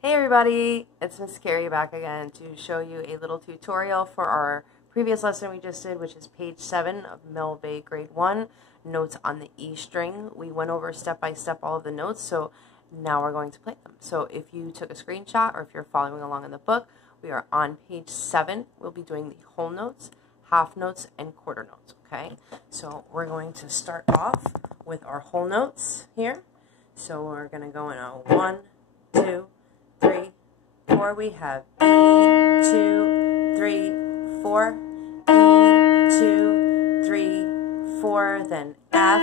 Hey everybody, it's Miss Carrie back again to show you a little tutorial for our previous lesson we just did, which is page 7 of Mel Bay Grade 1, notes on the E string. We went over step by step all of the notes, so now we're going to play them. So if you took a screenshot or if you're following along in the book, we are on page 7. We'll be doing the whole notes, half notes, and quarter notes, okay? So we're going to start off with our whole notes here. So we're going to go in a 1, 2, 3, 4. We have E, 2, 3, 4, E, 2, 3, 4, then F,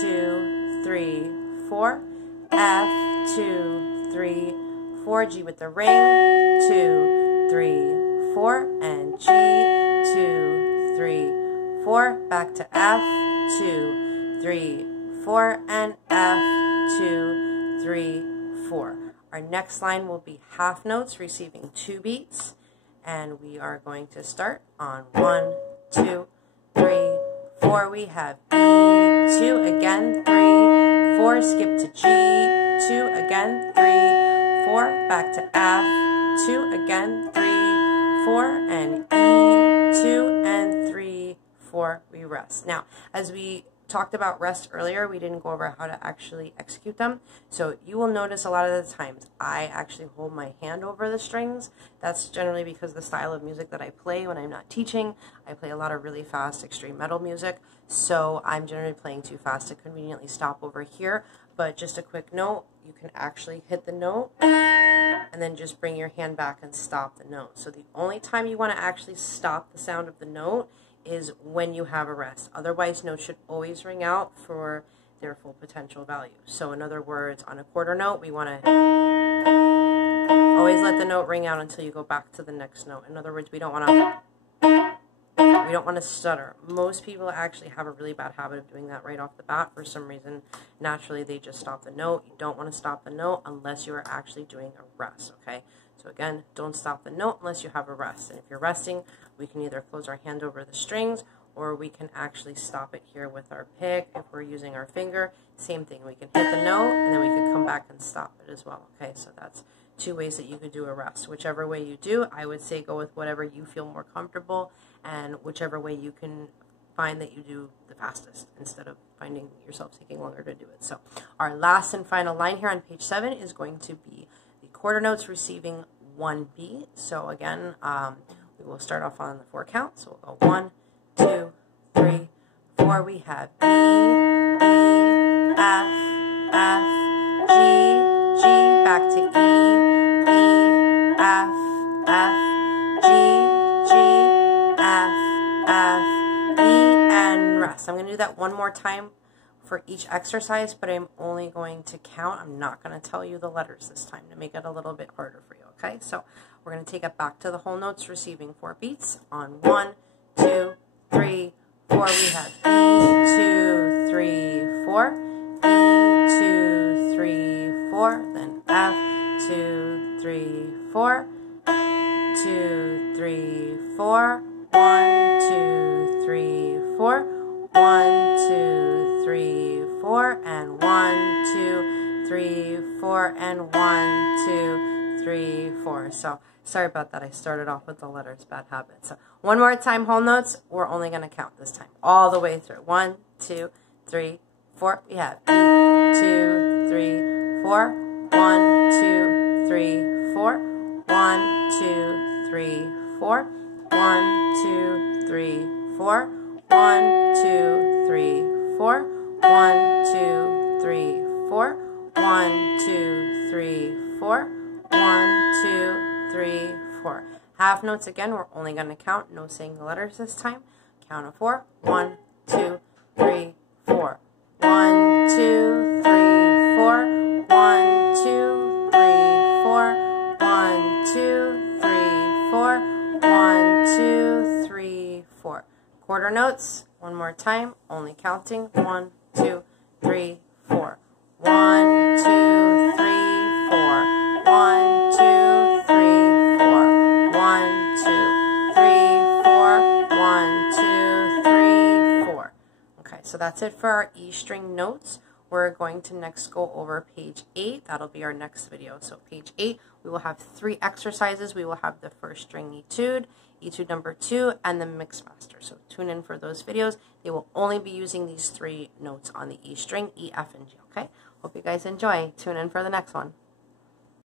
2, 3, 4, F, 2, 3, 4, G with the ring, 2, 3, 4, and G, 2, 3, 4, back to F, 2, 3, 4, and F, 2, 3, 4. Our next line will be half notes receiving 2 beats, and we are going to start on 1, 2, 3, 4. We have E, 2, again, 3, 4, skip to G, 2, again, 3, 4, back to F, 2, again, 3, 4, and E, 2, and 3, 4, we rest. Now, as we talked about rest earlier, we didn't go over how to actually execute them. So you will notice a lot of the times I actually hold my hand over the strings. That's generally because the style of music that I play when I'm not teaching, I play a lot of really fast extreme metal music. So I'm generally playing too fast to conveniently stop over here. But just a quick note, you can actually hit the note and then just bring your hand back and stop the note. So the only time you want to actually stop the sound of the note is when you have a rest. Otherwise, notes should always ring out for their full potential value. So in other words, on a quarter note, we want to always let the note ring out until you go back to the next note. In other words, we don't want to stutter. Most people actually have a really bad habit of doing that right off the bat. For some reason, naturally, they just stop the note. You don't want to stop the note unless you are actually doing a rest, okay? So again, don't stop the note unless you have a rest. And if you're resting, we can either close our hand over the strings or we can actually stop it here with our pick. If we're using our finger, same thing. We can hit the note and then we can come back and stop it as well. Okay, so that's 2 ways that you could do a rest. Whichever way you do, I would say go with whatever you feel more comfortable and whichever way you can find that you do the fastest instead of finding yourself taking longer to do it. So our last and final line here on page 7 is going to be the quarter notes receiving 1 beat. So again, we will start off on the 4 count. So we'll go 1, 2, 3, 4. We have E, E, F, F, G, G, back to E, E, F, F, G, G, F, F, E, and rest. I'm going to do that one more time for each exercise, but I'm only going to count. I'm not going to tell you the letters this time to make it a little bit harder for you, okay? So we're going to take it back to the whole notes receiving 4 beats on 1, 2, 3, 4. We have E, 2, 3, 4, E, 2, 3, 4, then F, 2, 3, 4, 2, 3, 4, 1, 2, 3, 4, 1, 2, 3, 4, and 1, 2, 3, 4, and 1, 2, 3, 4. So sorry about that. I started off with the letters, bad habit. So one more time, whole notes. We're only going to count this time all the way through. 1, 2, 3, 4. We have E, 2, 3, 4, 1, 2, 3, 4, 1, 2, 3, 4, 1, 2, 3, 4, 1, 2, 3, 4, 1, 2, 3, 4, 1, 2, 3, 4, 1, 2, 3, 4. Half notes again, we're only going to count, no saying the letters this time. Count of 4. 1, 2, 3, 4. 1, 2, 3, 4. 1, 2, 3, 4. 1, 2, 3, 4. 1, 2, 3, 4. Quarter notes, one more time, only counting. 1, 2, 3, 4. 1, 2, 3, 4. 1, 2, 3, 4. 1, 2, 3, 4. 1, 2, 3, 4. Okay, so that's it for our E string notes. we're going to next go over page 8. That'll be our next video. So page 8, we will have 3 exercises. We will have the first string etude, etude number 2, and the mix master. So tune in for those videos. They will only be using these 3 notes on the E string, E, F, and G, okay? Hope you guys enjoy. Tune in for the next one.